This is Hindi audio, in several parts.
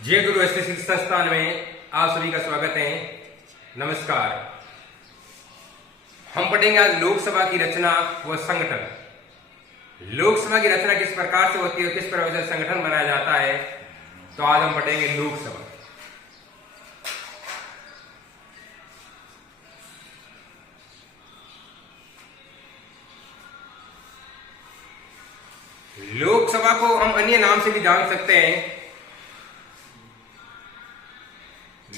जय गुरु ऐसे शिक्षा संस्थान में आप सभी का स्वागत है। नमस्कार। हम पढ़ेंगे आज लोकसभा की रचना व संगठन। लोकसभा की रचना किस प्रकार से होती है, किस प्रकार से संगठन बनाया जाता है, तो आज हम पढ़ेंगे लोकसभा। लोकसभा को हम अन्य नाम से भी जान सकते हैं।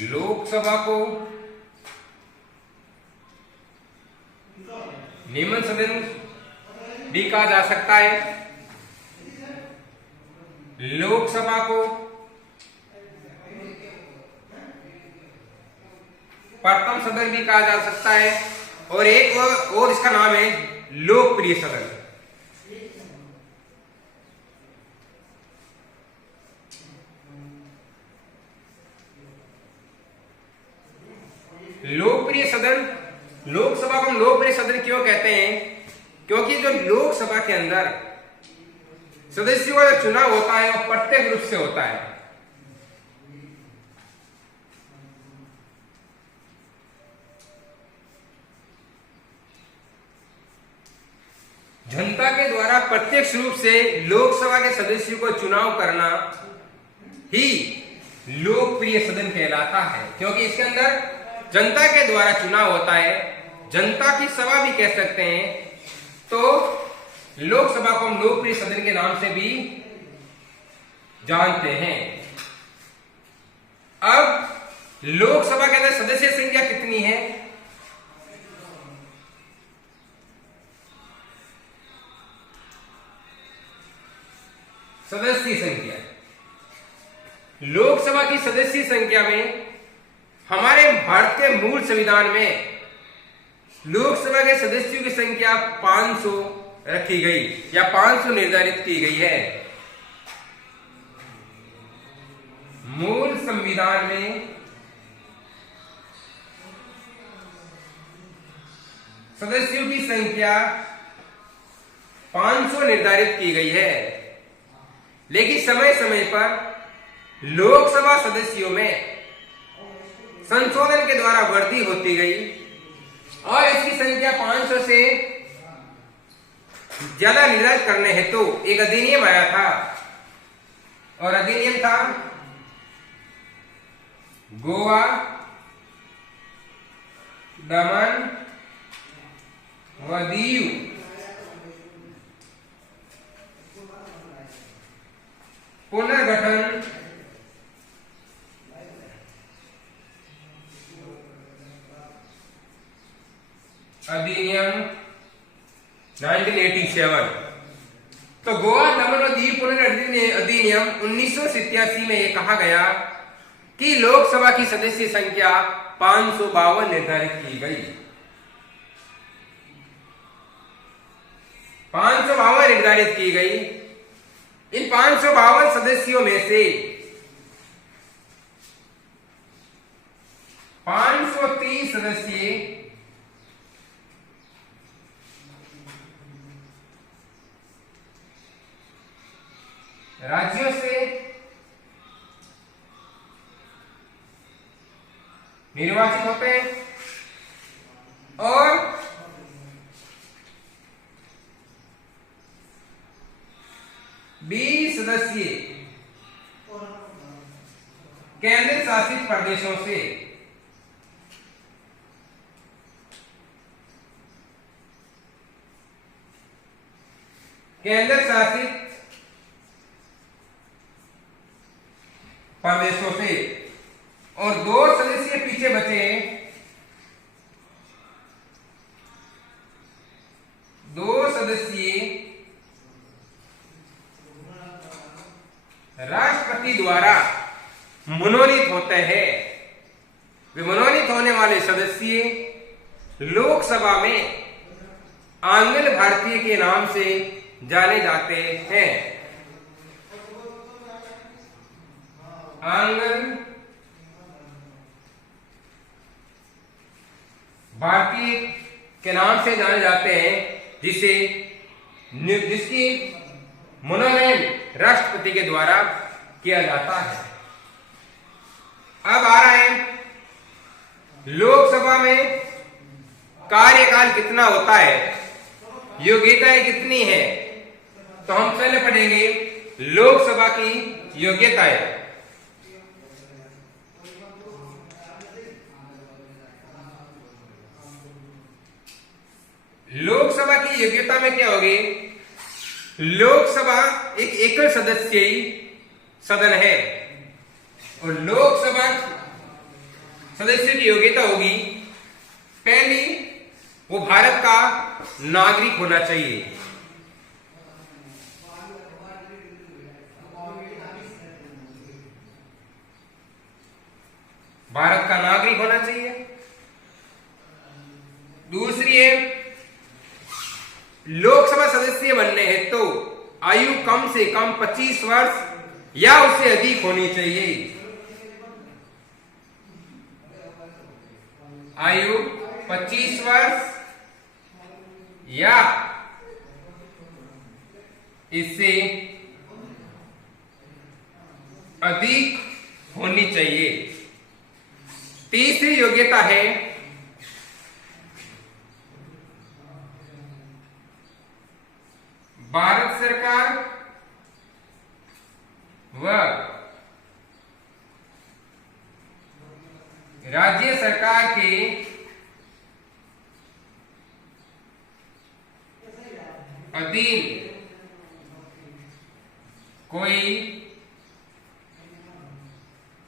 लोकसभा को निम्न सदन भी कहा जा सकता है। लोकसभा को प्रथम सदन भी कहा जा सकता है और एक और इसका नाम है लोकप्रिय सदन। लोकप्रिय सदन, लोकसभा को हम लोकप्रिय सदन क्यों कहते हैं? क्योंकि जो लोकसभा के अंदर सदस्यों का जो चुनाव होता है वो प्रत्यक्ष रूप से होता है। जनता के द्वारा प्रत्यक्ष रूप से लोकसभा के सदस्यों को चुनाव करना ही लोकप्रिय सदन कहलाता है, क्योंकि इसके अंदर जनता के द्वारा चुनाव होता है। जनता की सभा भी कह सकते हैं। तो लोकसभा को हम लोकप्रिय सदन के नाम से भी जानते हैं। अब लोकसभा के अंदर सदस्य संख्या कितनी है? सदस्य संख्या, लोकसभा की सदस्य संख्या में हमारे भारत के मूल संविधान में लोकसभा के सदस्यों की संख्या 500 रखी गई या 500 निर्धारित की गई है। मूल संविधान में सदस्यों की संख्या 500 निर्धारित की गई है, लेकिन समय समय पर लोकसभा सदस्यों में संशोधन के द्वारा वृद्धि होती गई और इसकी संख्या 500 से ज्यादा निर्धारित करने हेतु एक अधिनियम आया था और अधिनियम था गोवा दमन व दीव पुनर्गठन अधिनियम 1987। तो गोवा दमन और दीव पुनर्गठन अधिनियम 1987 में यह कहा गया कि लोकसभा की सदस्य संख्या 552 निर्धारित की गई। 552 निर्धारित की गई। इन 552 सदस्यों में से 530 सदस्य राज्यों से निर्वाचित होते हैं और 20 सदस्य केंद्र शासित प्रदेशों से और 2 सदस्य पीछे बचे। 2 सदस्य राष्ट्रपति द्वारा मनोनीत होते हैं। वे मनोनीत होने वाले सदस्य लोकसभा में आंग्ल भारतीय के नाम से जाने जाते हैं। आंग्ल भारतीय के नाम से जाने जाते हैं, जिसकी मनोनयन राष्ट्रपति के द्वारा किया जाता है। अब आ रहा है लोकसभा में कार्यकाल कितना होता है, योग्यताएं कितनी है। तो हम पहले पढ़ेंगे लोकसभा की योग्यताएं। लोकसभा की योग्यता में क्या होगी, लोकसभा एक एकल सदस्यीय सदन है और लोकसभा सदस्य की योग्यता होगी, पहली वो भारत का नागरिक होना चाहिए। भारत का नागरिक होना चाहिए। दूसरी है लोकसभा सदस्य बनने हैं तो आयु कम से कम 25 वर्ष या उससे अधिक होनी चाहिए। आयु 25 वर्ष या इससे अधिक होनी चाहिए। तीसरी योग्यता है भारत सरकार व राज्य सरकार के अधीन कोई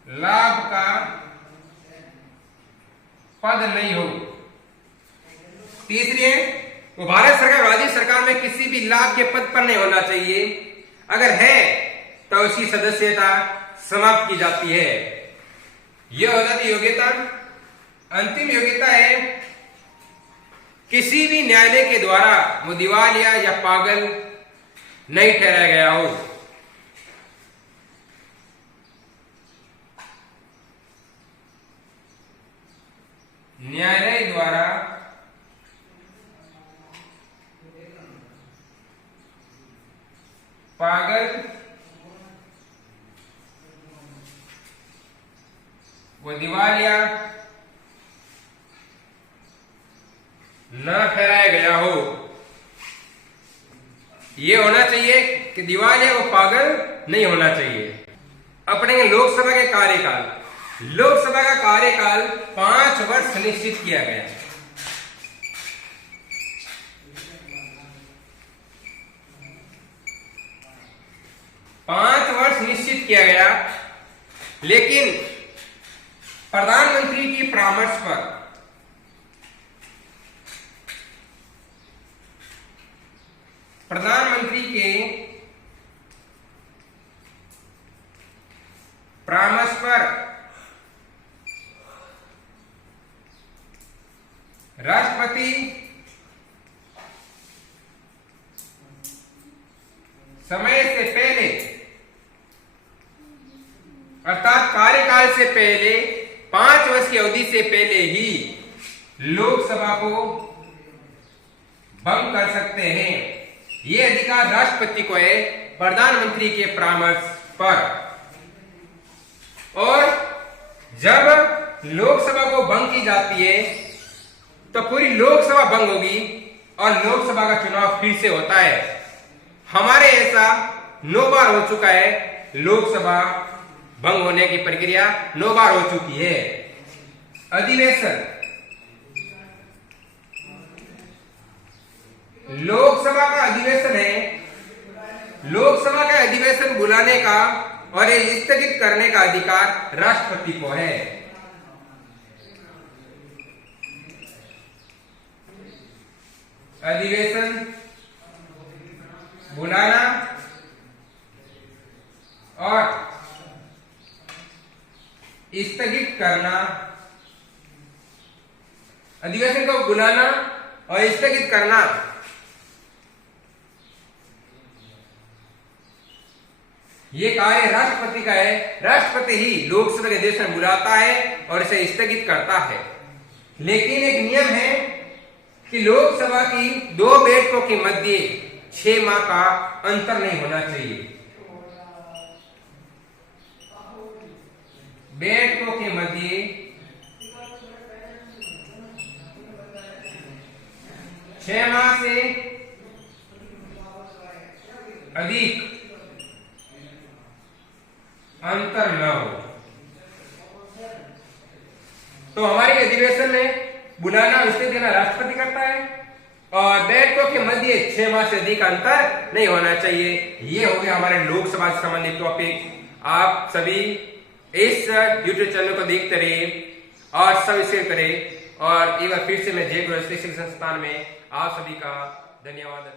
लाभ का पद नहीं हो। तीसरी है वो भारत सरकार राज्य सरकार में किसी भी लाभ के पद पर नहीं होना चाहिए, अगर है तो उसकी सदस्यता समाप्त की जाती है। यह हो जाती योग्यता। अंतिम योग्यता है किसी भी न्यायालय के द्वारा वो दिवालिया या पागल नहीं ठहराया गया हो। न्यायालय द्वारा पागल वो दिवालिया न ठहराया गया हो। यह होना चाहिए कि दिवालिया वो पागल नहीं होना चाहिए। अपने लोकसभा के कार्यकाल, लोकसभा का कार्यकाल 5 वर्ष निश्चित किया गया। पांच वर्ष निश्चित किया गया, लेकिन प्रधानमंत्री की परामर्श पर प्रधानमंत्री के परामर्श पर राष्ट्रपति समय से पहले अर्थात कार्यकाल से पहले 5 वर्ष की अवधि से पहले ही लोकसभा को भंग कर सकते हैं। ये अधिकार राष्ट्रपति को है प्रधानमंत्री के परामर्श पर। और जब लोकसभा को भंग की जाती है तो पूरी लोकसभा भंग होगी और लोकसभा का चुनाव फिर से होता है। हमारे ऐसा 9 बार हो चुका है, लोकसभा भंग होने की प्रक्रिया 9 बार हो चुकी है। अधिवेशन, लोकसभा का अधिवेशन है, लोकसभा का अधिवेशन बुलाने का और स्थगित करने का अधिकार राष्ट्रपति को है। अधिवेशन बुलाना और स्थगित करना, अधिवेशन को बुलाना और स्थगित करना ये कार्य राष्ट्रपति का है। राष्ट्रपति ही लोकसभा के अधिवेशन बुलाता है और इसे स्थगित करता है। लेकिन एक नियम है कि लोकसभा की 2 बैठकों के मध्य 6 माह का अंतर नहीं होना चाहिए। बैठकों के मध्य 6 माह से अधिक अंतर न हो। तो हमारे अधिवेशन में बुलाना, विस्तृत देना राष्ट्रपति करता है और बैठकों के मध्य 6 माह से अधिक अंतर नहीं होना चाहिए। ये हो गया हमारे लोकसभा से संबंधित टॉपिक। आप सभी इस YouTube चैनल को देखते रहिए और सब्सक्राइब करें। और एक बार फिर से मैं जय गुरु शिक्षण संस्थान में आप सभी का धन्यवाद।